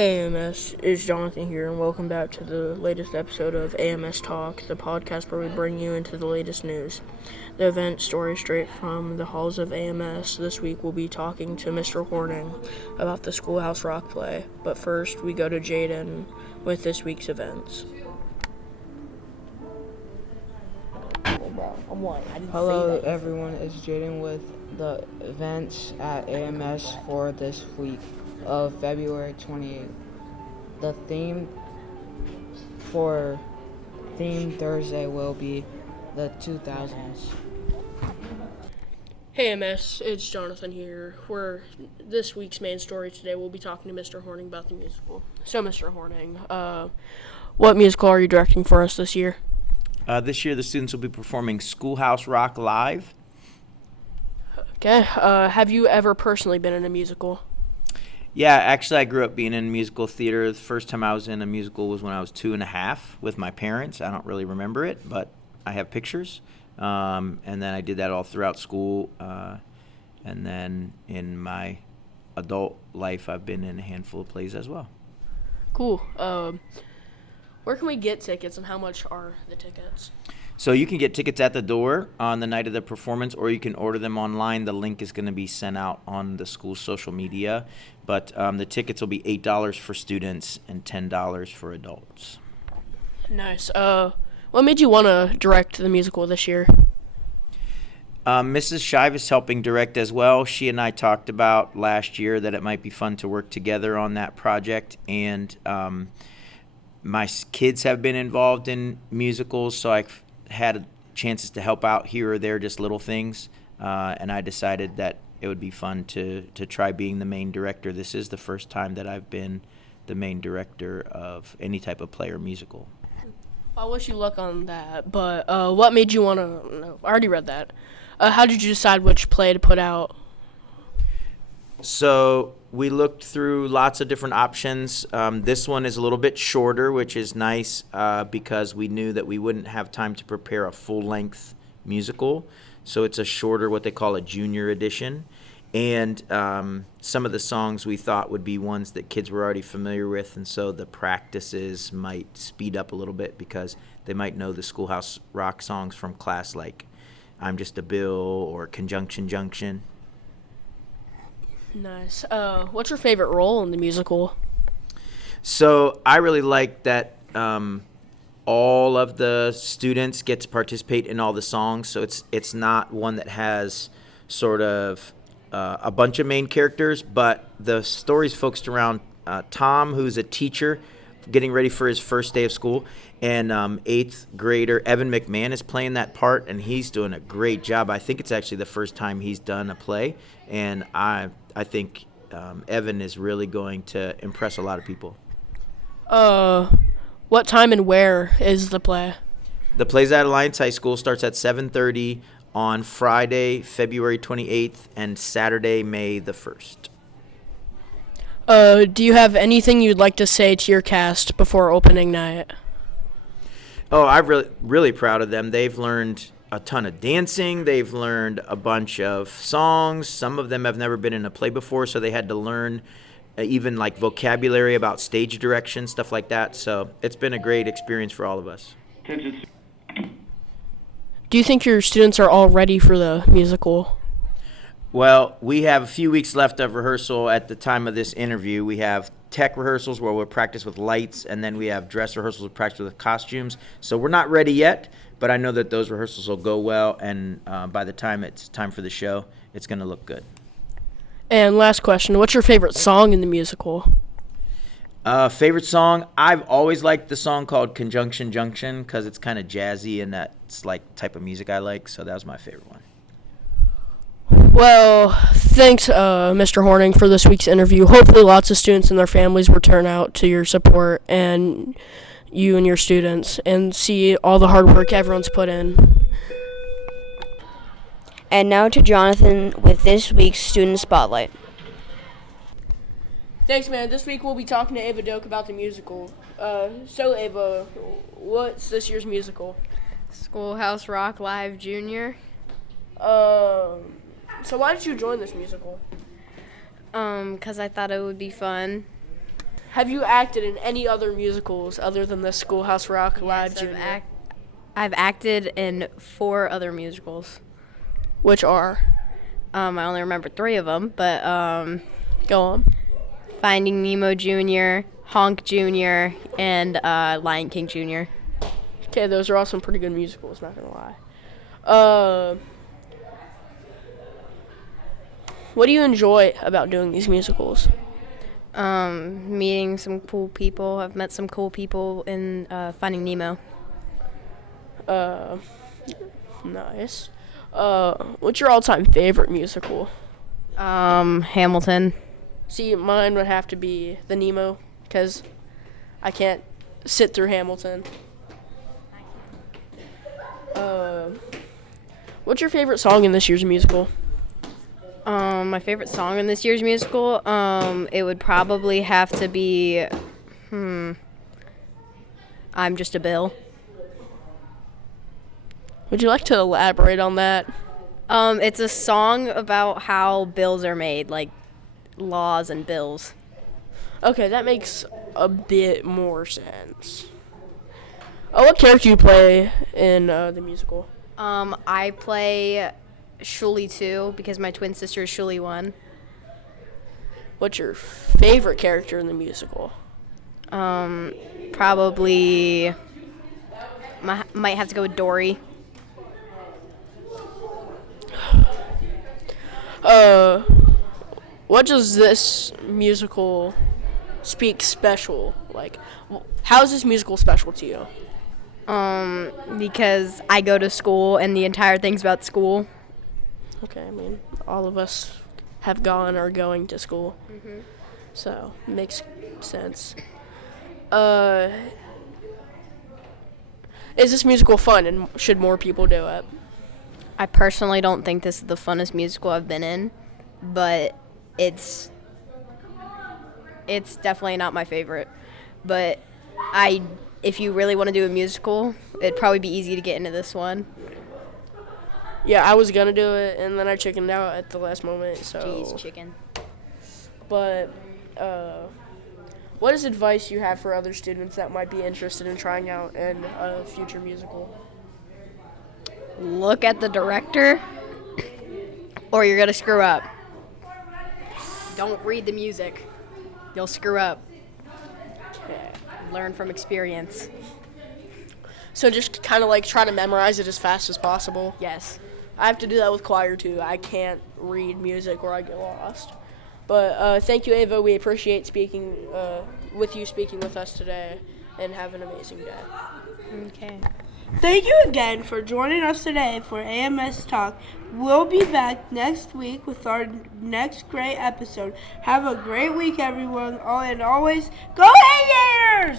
Hey AMS, it's Jonathan here, and welcome back to the latest episode of AMS Talk, the podcast where we bring you into the latest news. The event story straight from the halls of AMS. This week we'll be talking to Mr. Horning about the Schoolhouse Rock play, but first we go to Jaden with this week's events. Hello everyone, it's Jaden with the events at AMS for this week of February 28th. The theme for Theme Thursday will be the 2000s. Hey AMS, it's Jonathan here. This week's main story today we'll be talking to Mr. Horning about the musical. So Mr. Horning, what musical are you directing for us this year? This year, the students will be performing Schoolhouse Rock live. Okay. Have you ever personally been in a musical? Yeah, actually, I grew up being in musical theater. The first time I was in a musical was when I was 2.5 with my parents. I don't really remember it, but I have pictures. And then I did that all throughout school. And then in my adult life, I've been in a handful of plays as well. Cool. Where can we get tickets, and how much are the tickets? So you can get tickets at the door on the night of the performance, or you can order them online. The link is going to be sent out on the school's social media. But the tickets will be $8 for students and $10 for adults. Nice. What made you want to direct the musical this year? Mrs. Shive is helping direct as well. She and I talked about last year that it might be fun to work together on that project, and my kids have been involved in musicals, so I've had chances to help out here or there, just little things, and I decided that it would be fun to try being the main director. This is the first time that I've been the main director of any type of play or musical. I wish you luck on that, but what made you want to... No, I already read that. How did you decide which play to put out? So we looked through lots of different options. This one is a little bit shorter, which is nice because we knew that we wouldn't have time to prepare a full-length musical. So it's a shorter, what they call a junior edition. And some of the songs we thought would be ones that kids were already familiar with, and so the practices might speed up a little bit because they might know the Schoolhouse Rock songs from class, like I'm Just a Bill or Conjunction Junction. Nice. What's your favorite role in the musical? So I really like that all of the students get to participate in all the songs. So it's not one that has sort of a bunch of main characters, but the story's focused around Tom, who's a teacher getting ready for his first day of school, and 8th grader Evan McMahon is playing that part, and he's doing a great job. I think it's actually the first time he's done a play, and I think Evan is really going to impress a lot of people. What time and where is the play? The play's at Alliance High School, starts at 7:30 on Friday, February 28th, and Saturday, May the 1st. Do you have anything you'd like to say to your cast before opening night? Oh, I'm really proud of them. They've learned a ton of dancing. They've learned a bunch of songs. Some of them have never been in a play before, so they had to learn even like vocabulary about stage direction, stuff like that. So it's been a great experience for all of us. Do you think your students are all ready for the musical? Well, we have a few weeks left of rehearsal at the time of this interview. We have tech rehearsals where we'll practice with lights, and then we have dress rehearsals where we'll practice with costumes. So we're not ready yet, but I know that those rehearsals will go well, and by the time it's time for the show, it's going to look good. And last question, what's your favorite song in the musical? Favorite song? I've always liked the song called Conjunction Junction because it's kind of jazzy, and that's like type of music I like, so that was my favorite one. Well, thanks, Mr. Horning, for this week's interview. Hopefully lots of students and their families will turn out to your support and you and your students and see all the hard work everyone's put in. And now to Jonathan with this week's Student Spotlight. Thanks, man. This week we'll be talking to Ava Doak about the musical. So, Ava, what's this year's musical? Schoolhouse Rock Live Junior. So why did you join this musical? 'Cause I thought it would be fun. Have you acted in any other musicals other than the Schoolhouse Rock Live Yes, Junior? I've acted in 4 other musicals. Which are? I only remember 3 of them, but Go on. Finding Nemo Jr., Honk Jr., and Lion King Jr. Okay, those are all some pretty good musicals, not gonna lie. What do you enjoy about doing these musicals? Meeting some cool people. I've met some cool people in Finding Nemo. Nice. What's your all-time favorite musical? Hamilton. See, mine would have to be the Nemo, because I can't sit through Hamilton. What's your favorite song in this year's musical? My favorite song in this year's musical, it would probably have to be, I'm Just a Bill. Would you like to elaborate on that? It's a song about how bills are made, like laws and bills. Okay, that makes a bit more sense. What character do you play in the musical? I play Shuli 2 because my twin sister is Shuli 1. What's your favorite character in the musical? Probably might have to go with Dory. What does this musical speak special? Like, how is this musical special to you? Because I go to school and the entire thing's about school. Okay, I mean, all of us have gone or are going to school. So, makes sense. Is this musical fun, and should more people do it? I personally don't think this is the funnest musical I've been in, but it's definitely not my favorite. But if you really want to do a musical, it'd probably be easy to get into this one. Yeah, I was gonna do it, and then I chickened out at the last moment, so... Jeez, chicken. But, what is advice you have for other students that might be interested in trying out in a future musical? Look at the director, or you're gonna screw up. Don't read the music. You'll screw up. Okay. Learn from experience. So just kind of like try to memorize it as fast as possible. Yes. I have to do that with choir too. I can't read music or I get lost. But thank you, Ava. We appreciate speaking with us today, and have an amazing day. Okay. Thank you again for joining us today for AMS Talk. We'll be back next week with our next great episode. Have a great week, everyone. Oh, and always, go Aviators!